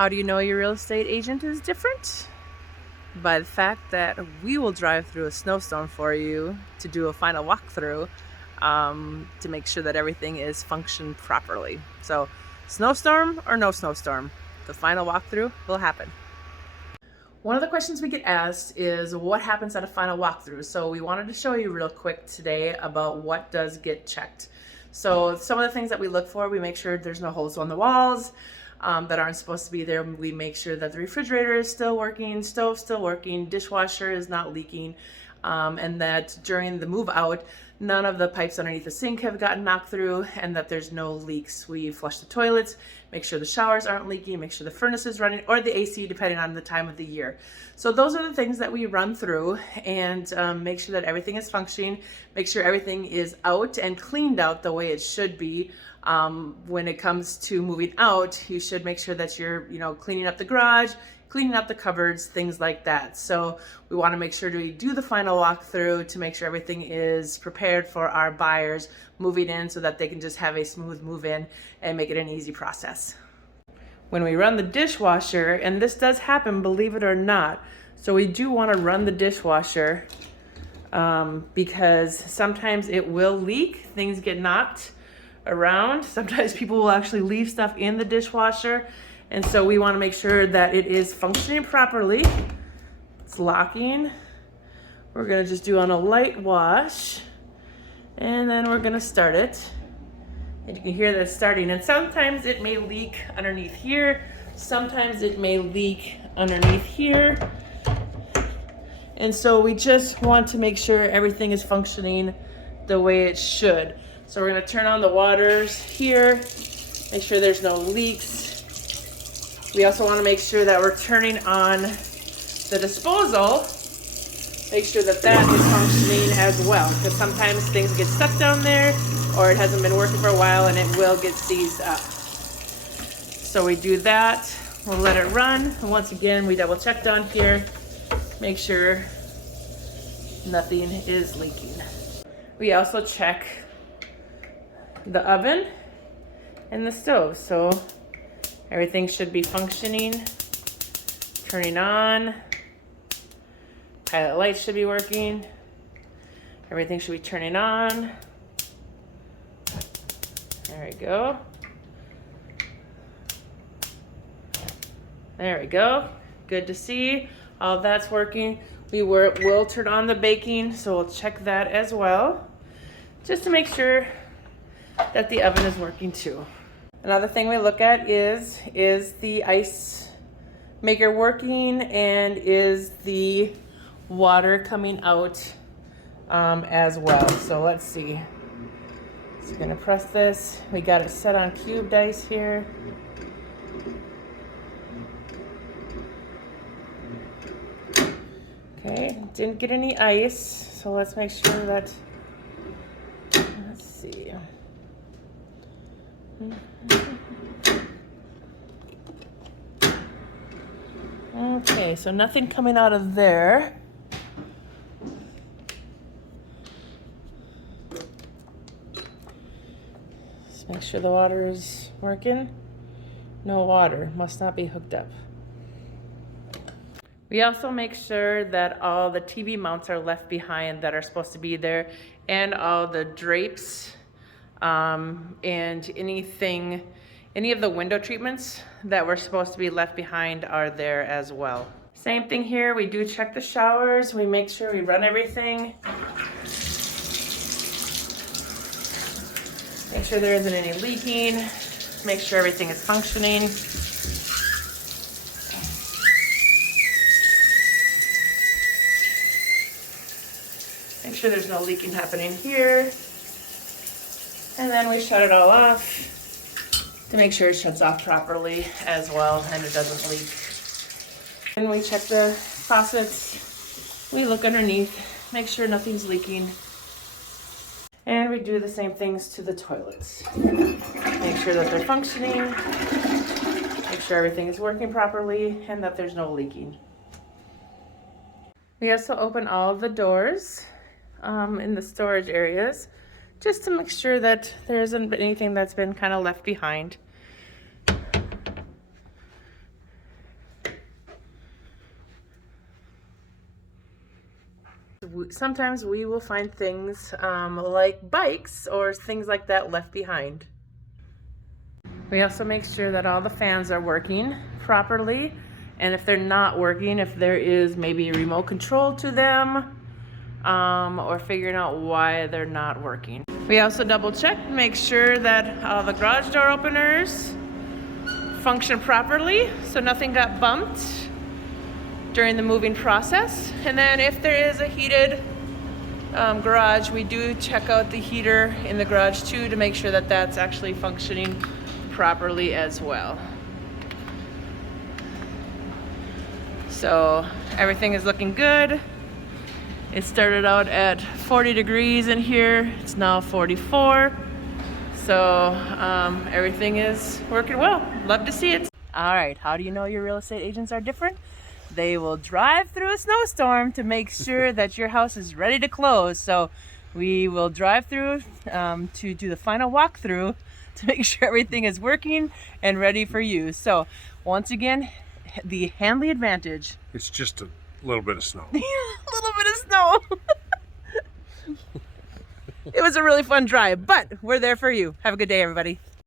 How do you know your real estate agent is different? By the fact that we will drive through a snowstorm for you to do a final walkthrough to make sure that everything is functioned properly. So snowstorm or no snowstorm, the final walkthrough will happen. One of the questions we get asked is what happens at a final walkthrough. So we wanted to show you real quick today about what does get checked. So some of the things that we look for, we make sure there's no holes on the walls that aren't supposed to be there. We make sure that the refrigerator is still working, stove still working, dishwasher is not leaking, and that during the move out, none of the pipes underneath the sink have gotten knocked through, and that there's no leaks. We flush the toilets, make sure the showers aren't leaking, make sure the furnace is running, or the AC, depending on the time of the year. So those are the things that we run through and make sure that everything is functioning, make sure everything is out and cleaned out the way it should be. When it comes to moving out, you should make sure that you're, cleaning up the garage, cleaning up the cupboards, things like that. So we want to make sure we do the final walkthrough to make sure everything is prepared for our buyers moving in so that they can just have a smooth move in and make it an easy process. When we run the dishwasher, and this does happen, believe it or not, so we do want to run the dishwasher because sometimes it will leak, things get knocked around. Sometimes people will actually leave stuff in the dishwasher, and so we want to make sure that it is functioning properly. It's locking. We're going to just do on a light wash, and then we're going to start it. And you can hear that it's starting, and sometimes it may leak underneath here, sometimes it may leak underneath here, and so we just want to make sure everything is functioning the way it should. So we're going to turn on the waters here, make sure there's no leaks. We also want to make sure that we're turning on the disposal, make sure that that is functioning as well, because sometimes things get stuck down there or it hasn't been working for a while and it will get seized up. So we do that, we'll let it run, and once again we double check down here, make sure nothing is leaking. We also check the oven and the stove, so everything should be functioning, turning on, pilot lights should be working, everything should be turning on. There we go. There we go. Good to see. All that's working. We will turn on the baking, so we'll check that as well, just to make sure that the oven is working too. Another thing we look at is the ice maker working, and is the water coming out as well. So let's see. So gonna press this. We got it set on cubed ice here. Okay, didn't get any ice, so let's make sure that, let's see. Okay, so nothing coming out of there. Make sure the water is working. No water, must not be hooked up. We also make sure that all the TV mounts are left behind that are supposed to be there, and all the drapes and any of the window treatments that were supposed to be left behind are there as well. Same thing here, we do check the showers, we make sure we run everything. Make sure there isn't any leaking. Make sure everything is functioning. Make sure there's no leaking happening here. And then we shut it all off to make sure it shuts off properly as well and it doesn't leak. And we check the faucets. We look underneath, make sure nothing's leaking. And we do the same things to the toilets. Make sure that they're functioning, make sure everything is working properly, and that there's no leaking. We also open all of the doors in the storage areas, just to make sure that there isn't anything that's been kind of left behind. sometimes we will find things like bikes or things like that left behind. We also make sure that all the fans are working properly, and if they're not working, if there is maybe a remote control to them, or figuring out why they're not working. We also double check, make sure that all the garage door openers function properly, so nothing got bumped during the moving process. And then if there is a heated garage, we do check out the heater in the garage too to make sure that that's actually functioning properly as well. So everything is looking good. It started out at 40 degrees in here. It's now 44. So everything is working well. Love to see it. All right, how do you know your real estate agents are different? They will drive through a snowstorm to make sure that your house is ready to close. So we will drive through to do the final walkthrough to make sure everything is working and ready for you. So once again, the Handley advantage. It's just a little bit of snow. A little bit of snow. It was a really fun drive, but we're there for you. Have a good day, everybody.